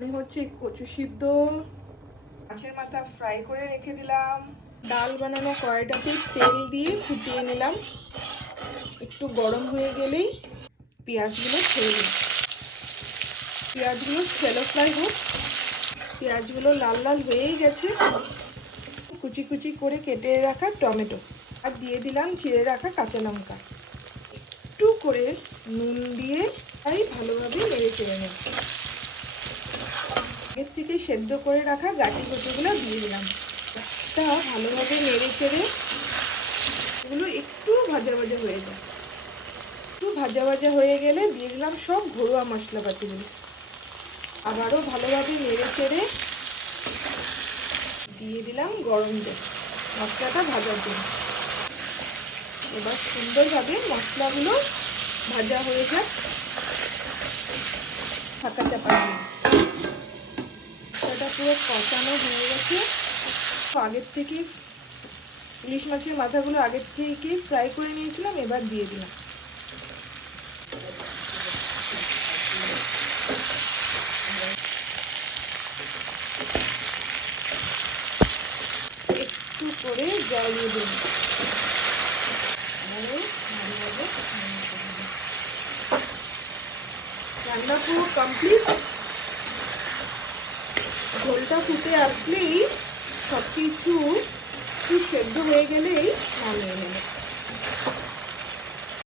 হচ্ছে কচু সিদ্ধ, মাছের মাথা ফ্রাই করে রেখে দিলাম। ডাল বানানো কড়াইটাতে তেল দিয়ে ফুটিয়ে নিলাম। একটু গরম হয়ে গেলেই পেঁয়াজগুলো ছেড়ে দিলাম। পেঁয়াজগুলো শ্যালো ফ্রাই হোক। পেঁয়াজগুলো লাল লাল হয়েই গেছে। কুচি কুচি করে কেটে রাখা টমেটো আর দিয়ে দিলাম চিড়ে রাখা কাঁচা লঙ্কা। একটু করে নুন দিয়ে ভালোভাবে নেড়ে চেড়ে নেব। আগের থেকে সেদ্ধ করে রাখা গাঁটি কচুগুলো দিয়ে দিলাম। তা ভালোভাবে নেড়ে চেড়ে এগুলো একটু ভাজা ভাজা হয়ে যায়। একটু ভাজা ভাজা হয়ে গেলে দিয়ে দিলাম সব ঘরোয়া মশলাপাতিগুলো। আবারও ভালোভাবে নেড়ে চেড়ে দিয়ে দিলাম গরম জল মশলাটা ভাজার জন্য। এবার সুন্দরভাবে মশলাগুলো ভাজা হয়ে যায়। ঢাকা চাপা দিয়ে মশলাটা পুরো কষানো হয়ে গেছে। আগের থেকে ইলিশ মাছের মাথাগুলো আগের থেকে ফ্রাই করে নিয়েছিলাম, এবার দিয়ে দিলাম। একটু করে জল দিয়ে দিন। রান্না পুরো কমপ্লিট। ঝোলটা ফুটে আসলেই সব কিছু সেদ্ধ হয়ে গেলেই নামিয়ে নেব।